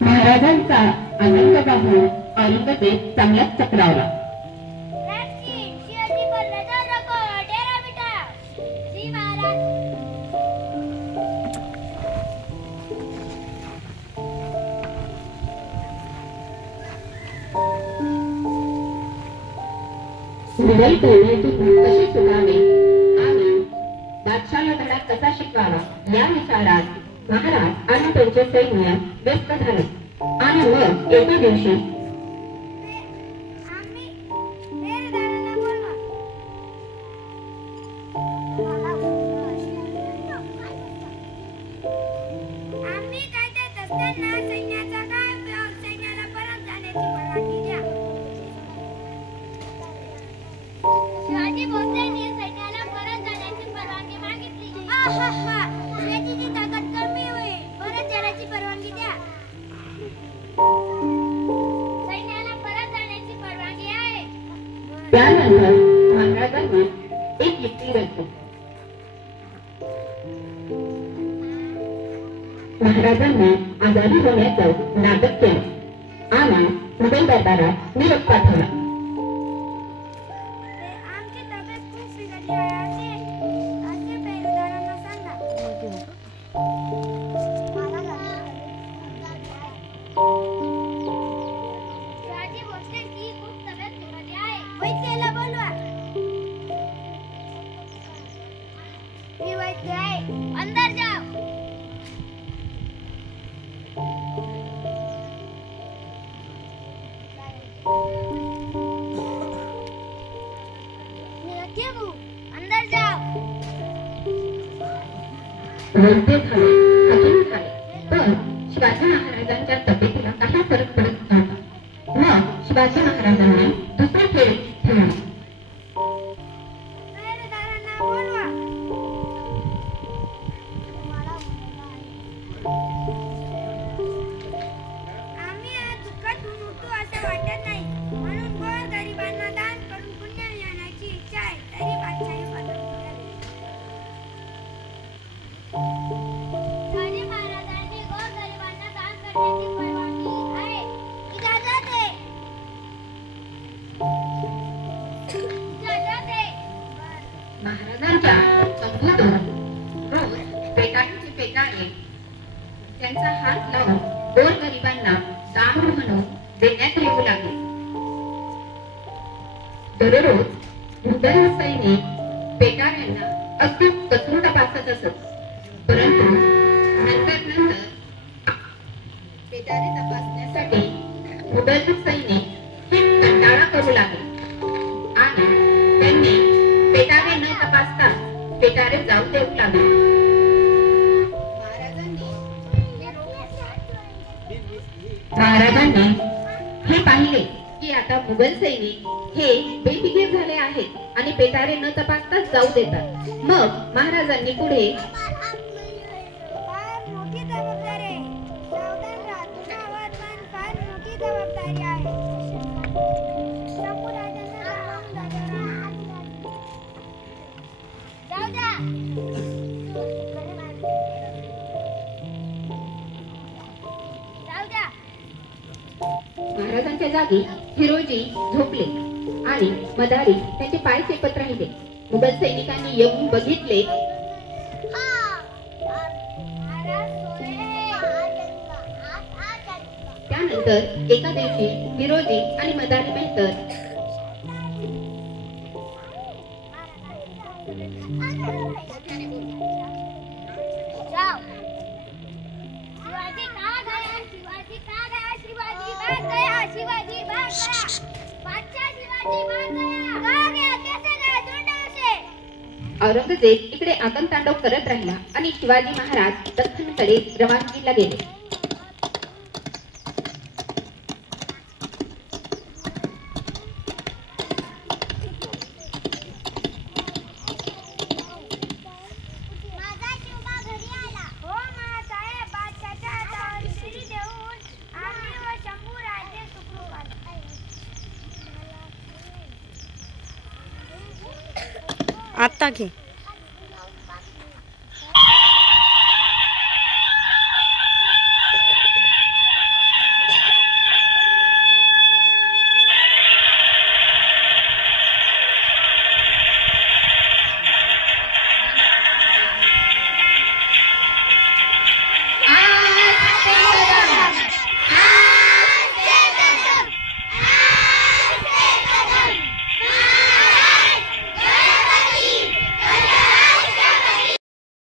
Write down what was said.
महाराजांचा आनंद पाहून औरंगजेब चांगलाच चक्रावला. मुघल तोडण्यातून कशी सुटावे आणि बादशाहला धडा कसा शिकवावा या विचारात महाराज आणि त्यांचे सैन्य व्यस्त झाले. आणि मग एके दिवशी त्यानंतर महाराजांनी एक युक्ती रचली. महाराजांनी आजारी होण्याचं नाटक केलं आणि मुघल दरबारात निरोप पाठवला. बोलते झाले, अजून झाले, पण शिवाजी महाराजांच्या तब्येतीला काही फरक पडत नव्हता. मग शिवाजी महाराजांनी दुसरा खेळ खेळला. महाराजांच्या संबोधन रोज पेटाळीचे पेटाळे त्यांचा हात लावून गोरगरिबांना दान म्हणून देण्यात येऊ लागले. दररोज मुघल सैनिक पेटाळ्यांना अगदी कचरू तपासत असत. परंतु नंतर पेटाळे तपासण्यासाठी मुघल सैनिक हे कंटाळा करू लागले आणि त्यांनी पेटारे न तपासता पेटारे जाऊ देऊ महाराजांनी महाराजांनी हे पाहिले की आता मुघल सैनिक हे बेफिकीर झाले आहेत आणि पेटारे न तपासता जाऊ देतात. मग महाराजांनी पुढे महाराजांच्या जागी हिरोजी झोपले आणि मदारी त्यांचे पाय चेपत राहिले. मुघल सैनिकांनी येऊन बघितले त्यानंतर एका दिवशी हिरोजी आणि मदारी मेहतर औरंगजेब इकडे आगमतांडव करत राहिला आणि शिवाजी महाराज दख्खनकडे रवानगीला गेले. आता घे.